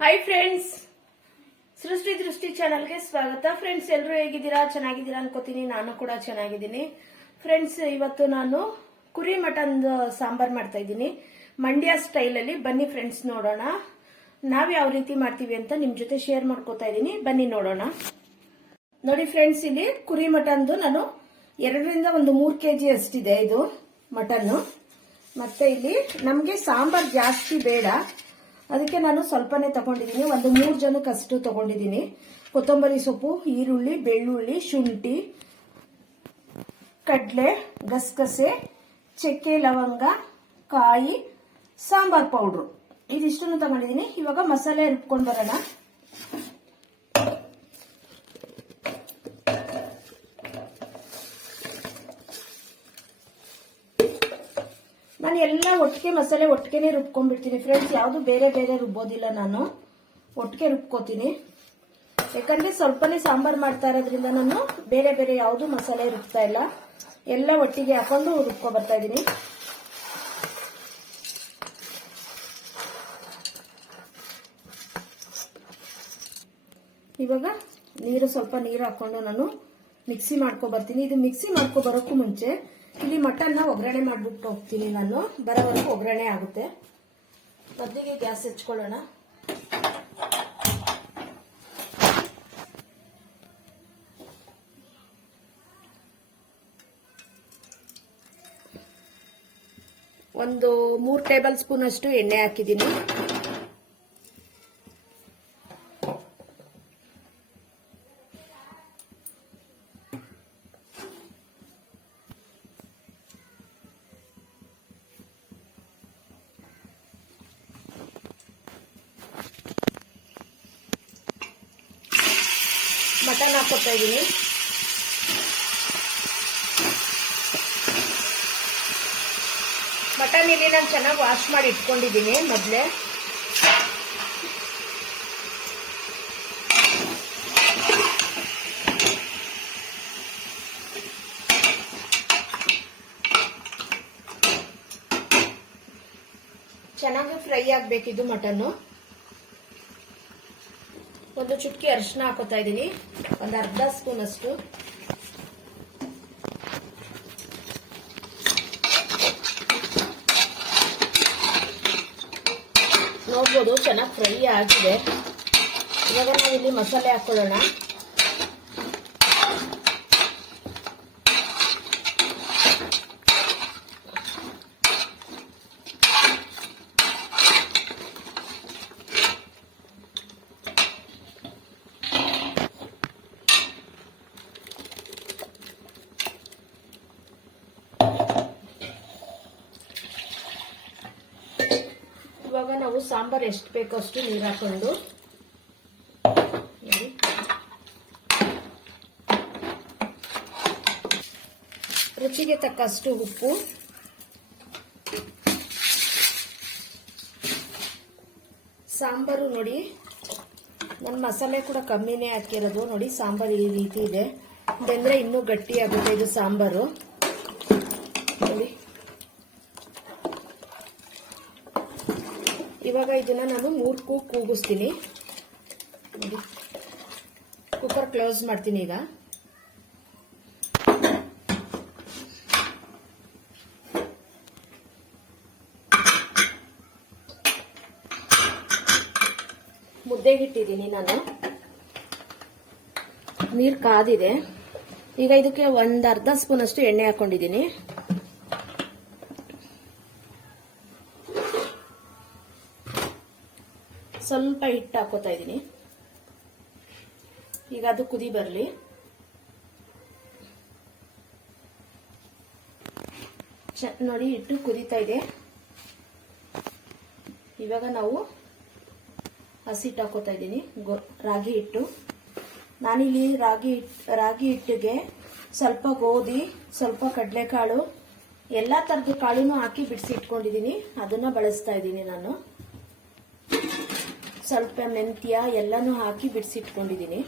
Hi friends ಸೃಷ್ಟಿ ದೃಷ್ಟಿ ಚಾನಲ್ಗೆ ಸ್ವಾಗತ. ಫ್ರೆಂಡ್ಸ್ ಎಲ್ಲರೂ ಹೇಗಿದ್ದೀರಾ? ಚೆನ್ನಾಗಿದ್ದೀರಾ ಅನ್ಕೋತೀನಿ. ನಾನು ಕೂಡ ಚೆನ್ನಾಗಿದ್ದೀನಿ. ಫ್ರೆಂಡ್ಸ್ ಇವತ್ತು ನಾನು ಕುರಿ ಮಟನ್ ಸಾಂಬಾರ್ ಮಾಡ್ತಾ ಇದ್ದೀನಿ. ಮಂಡ್ಯ ಸ್ಟೈಲಲ್ಲಿ ಬನ್ನಿ ಫ್ರೆಂಡ್ಸ್ ನೋಡೋಣ. ನಾವು ಯಾವ ರೀತಿ ಮಾಡ್ತೀವಿ ಅಂತ ನಿಮ್ ಜೊತೆ ಶೇರ್ ಮಾಡ್ಕೋತಾ ಇದ್ದೀನಿ. ಬನ್ನಿ ನೋಡೋಣ. ನೋಡಿ ಫ್ರೆಂಡ್ಸ್ ಇಲ್ಲಿ ಕುರಿ ಮಟನ್ದು ನಾನು ಎರಡರಿಂದ ಒಂದು ಮೂರು ಕೆ ಜಿ ಅಷ್ಟಿದೆ ಇದು ಮಟನ್ನು. ಮತ್ತೆ ಇಲ್ಲಿ ನಮಗೆ ಸಾಂಬಾರ್ ಜಾಸ್ತಿ ಬೇಡ. ಅದಕ್ಕೆ ನಾನು ಸ್ವಲ್ಪನೇ ತಗೊಂಡಿದ್ದೀನಿ. ಒಂದು ಮೂರು ಜನಕ್ಕಷ್ಟು ತಗೊಂಡಿದ್ದೀನಿ. ಕೊತ್ತಂಬರಿ ಸೊಪ್ಪು, ಈರುಳ್ಳಿ, ಬೆಳ್ಳುಳ್ಳಿ, ಶುಂಠಿ, ಕಡಲೆ, ಗಸಗಸೆ, ಚಕ್ಕೆ, ಲವಂಗ, ಕಾಯಿ, ಸಾಂಬಾರ್ ಪೌಡ್ರು. ಇದಿಷ್ಟನ್ನು ತಗೊಂಡಿದ್ದೀನಿ. ಇವಾಗ ಮಸಾಲೆ ರುಬ್ಕೊಂಡು ಬರೋಣ. ನಾನು ಎಲ್ಲ ಒಟ್ಟಿಗೆ ಮಸಾಲೆ ಒಟ್ಟಿಗೆ ರುಬ್ಕೊಂಡ್ಬಿಡ್ತೀನಿ. ಫ್ರೆಂಡ್ಸ್ ಯಾವುದು ಬೇರೆ ಬೇರೆ ರುಬ್ಬೋದಿಲ್ಲ ನಾನು. ಒಟ್ಟಿಗೆ ರುಬ್ಕೋತೀನಿ. ಯಾಕಂದರೆ ಸ್ವಲ್ಪನೇ ಸಾಂಬಾರ್ ಮಾಡ್ತಾ ಇರೋದ್ರಿಂದ ನಾನು ಬೇರೆ ಬೇರೆ ಯಾವುದು ಮಸಾಲೆ ರುಬ್ತಾ ಇಲ್ಲ. ಎಲ್ಲ ಒಟ್ಟಿಗೆ ಹಾಕೊಂಡು ರುಬ್ಕೊ ಬರ್ತಾ ಇದ್ದೀನಿ. ಇವಾಗ ನೀರು ಸ್ವಲ್ಪ ನೀರು ಹಾಕೊಂಡು ನಾನು ಮಿಕ್ಸಿ ಮಾಡ್ಕೊ ಬರ್ತೀನಿ. ಇದು ಮಿಕ್ಸಿ ಮಾಡ್ಕೊ ಬರೋಕ್ಕೂ ಮುಂಚೆ ಇಲ್ಲಿ ಮಟನ್ನ ಒಗ್ಗರಣೆ ಮಾಡ್ಬಿಟ್ಟು ಹೋಗ್ತೀನಿ ನಾನು. ಬರೋವರೆಗೂ ಒಗ್ಗರಣೆ ಆಗುತ್ತೆ. ಮೊದಲಿಗೆ ಗ್ಯಾಸ್ ಹೆಚ್ಕೊಳ್ಳೋಣ. ಒಂದು ಮೂರು ಟೇಬಲ್ ಸ್ಪೂನ್ ಅಷ್ಟು ಎಣ್ಣೆ ಹಾಕಿದ್ದೀನಿ. ಮಟನ್ ಹಾಕ್ಕೊಡ್ತಾ ಇದ್ದೀನಿ. ಮಟನ್ ಇಲ್ಲಿ ನಾನು ಚೆನ್ನಾಗಿ ವಾಶ್ ಮಾಡಿ ಇಟ್ಕೊಂಡಿದ್ದೀನಿ ಮೊದಲೇ. ಚೆನ್ನಾಗಿ ಫ್ರೈ ಆಗಬೇಕಿದು ಮಟನ್ನು. ಒಂದು ಚುಟ್ಕಿ ಅರಿಶಿನ ಹಾಕೋತಾ ಇದ್ದೀನಿ. ಒಂದು ಅರ್ಧ ಸ್ಪೂನ್ ಅಷ್ಟು. ನೋಡ್ಬೋದು ಚೆನ್ನಾಗಿ ಫ್ರೈ ಆಗಿದೆ. ಇವಾಗ ಇಲ್ಲಿ ಮಸಾಲೆ ಹಾಕೊಳ್ಳೋಣ. ಇವಾಗ ನಾವು ಸಾಂಬಾರ್ ಎಷ್ಟು ಬೇಕೋ ಅಷ್ಟು ನೀರು ಹಾಕೊಂಡು. ರುಚಿಗೆ ತಕ್ಕಷ್ಟು ಉಪ್ಪು. ಸಾಂಬಾರು ನೋಡಿ. ನನ್ನ ಮಸಾಲೆ ಕೂಡ ಕಮ್ಮಿನೇ ಹಾಕಿರೋದು. ನೋಡಿ, ಸಾಂಬಾರು ಈ ರೀತಿ ಇದೆ. ಅಂದರೆ ಇನ್ನೂ ಗಟ್ಟಿ ಆಗುತ್ತೆ ಇದು ಸಾಂಬಾರು ನೋಡಿ ಇವಾಗ ಇದನ್ನ ನಾನು ಮೂರು ಕೂ ಕೂಗಿಸ್ತೀನಿ. ಕುಕ್ಕರ್ ಕ್ಲೋಸ್ ಮಾಡ್ತೀನಿ ಈಗ. ಮುದ್ದೆಗಿಟ್ಟಿದ್ದೀನಿ ನಾನು. ನೀರು ಕಾದಿದೆ. ಈಗ ಇದಕ್ಕೆ ಒಂದು ಅರ್ಧ ಸ್ಪೂನ್ ಅಷ್ಟು ಎಣ್ಣೆ ಹಾಕೊಂಡಿದ್ದೀನಿ. ಸ್ವಲ್ಪ ಹಿಟ್ಟು ಹಾಕೋತಾ ಇದ್ದೀನಿ. ಈಗ ಅದು ಕುದಿ ಬರಲಿ. ನೋಡಿ ಹಿಟ್ಟು ಕುದೀತಾ ಇದೆ. ಇವಾಗ ನಾವು ಹಸಿಟ್ಟು ಹಾಕೋತಾ ಇದ್ದೀನಿ. ರಾಗಿ ಹಿಟ್ಟು. ನಾನಿಲ್ಲಿ ರಾಗಿ ಹಿಟ್ಟು ರಾಗಿ ಹಿಟ್ಟಿಗೆ ಸ್ವಲ್ಪ ಗೋಧಿ, ಸ್ವಲ್ಪ ಕಡಲೆಕಾಳು, ಎಲ್ಲ ಥರದ ಕಾಳುನು ಹಾಕಿ ಬಿಡಿಸಿ ಇಟ್ಕೊಂಡಿದ್ದೀನಿ. ಅದನ್ನ ಬಳಸ್ತಾ ಇದ್ದೀನಿ ನಾನು. ಸ್ವಲ್ಪ ಮೆಂತ್ಯ ಎಲ್ಲನೂ ಹಾಕಿ ಬಿಡಿಸಿಟ್ಕೊಂಡಿದ್ದೀನಿ.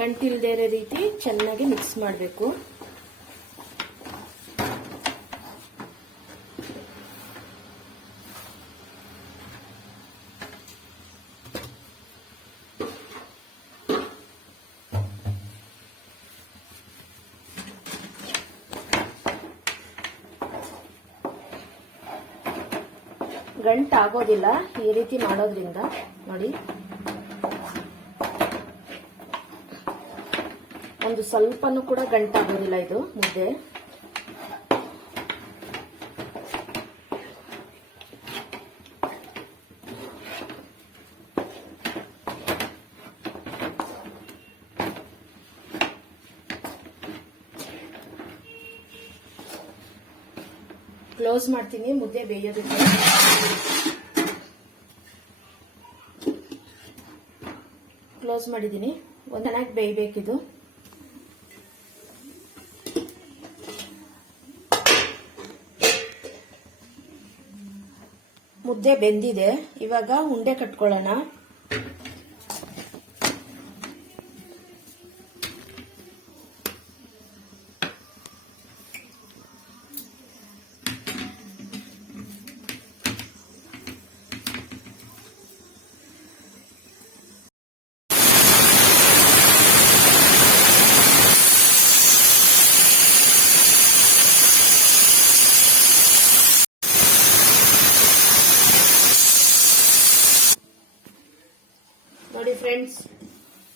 ಗಂಟಿಲ್ದೇ ಇರೋ ರೀತಿ ಚೆನ್ನಾಗಿ ಮಿಕ್ಸ್ ಮಾಡಬೇಕು. ಗಂಟು ಆಗೋದಿಲ್ಲ ಈ ರೀತಿ ಮಾಡೋದ್ರಿಂದ. ನೋಡಿ. ಒಂದು ಸ್ವಲ್ಪನೂ ಕೂಡ ಗಂಟಾಗೋದಿಲ್ಲ ಇದು ಮುದ್ದೆ. ಕ್ಲೋಸ್ ಮಾಡ್ತೀನಿ ಮುದ್ದೆ ಬೇಯೋದಕ್ಕೆ. ಕ್ಲೋಸ್ ಮಾಡಿದ್ದೀನಿ. ಒಂದು ಚೆನ್ನಾಗಿ ಬೇಯಬೇಕಿದು. ಮುದ್ದೆ ಬೆಂದಿದೆ. ಇವಾಗ ಉಂಡೆ ಕಟ್ಕೊಳ್ಳೋಣ. ನೋಡಿ ಫ್ರೆಂಡ್ಸ್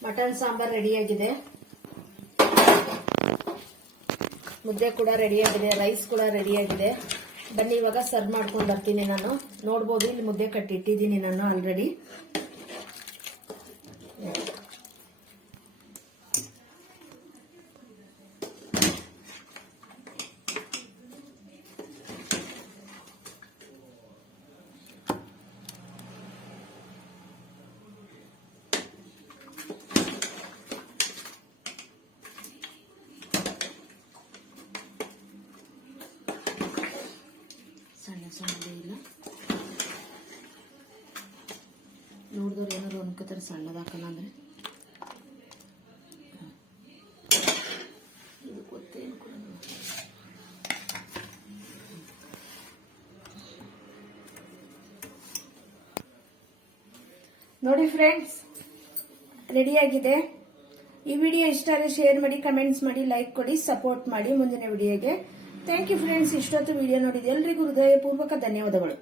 ಮಟನ್ ಸಾಂಬಾರ್ ರೆಡಿಯಾಗಿದೆ ಮುದ್ದೆ ಕೂಡ ರೆಡಿಯಾಗಿದೆ ರೈಸ್ ಕೂಡ ರೆಡಿಯಾಗಿದೆ ಬನ್ನಿ, ಇವಾಗ ಸರ್ವ್ ಮಾಡ್ಕೊಂಡು ಬರ್ತೀನಿ ನಾನು. ನೋಡ್ಬೋದು, ಇಲ್ಲಿ ಮುದ್ದೆ ಕಟ್ಟಿಟ್ಟಿದ್ದೀನಿ ನಾನು ಆಲ್ರೆಡಿ ಸಣ್ಣದೇ ಇಲ್ಲ ನೋಡಿದವ್ರು ಏನಾದ್ರು ಅನ್ಕೋತಾರೆ ಸಣ್ಣದಾಕಲ್ಲ ಅಂದರೆ. ನೋಡಿ. ಫ್ರೆಂಡ್ಸ್ ರೆಡಿಯಾಗಿದೆ ಈ ವಿಡಿಯೋ ಇಷ್ಟ ಆದರೆ ಶೇರ್ ಮಾಡಿ, ಕಮೆಂಟ್ಸ್ ಮಾಡಿ, ಲೈಕ್ ಕೊಡಿ, ಸಪೋರ್ಟ್ ಮಾಡಿ ಮುಂದಿನ ವಿಡಿಯೋಗೆ. ಥ್ಯಾಂಕ್ ಯು ಫ್ರೆಂಡ್ಸ್ ಇಷ್ಟೊತ್ತು ವಿಡಿಯೋ ನೋಡಿದ ಎಲ್ರಿಗೂ ಹೃದಯಪೂರ್ವಕ ಧನ್ಯವಾದಗಳು.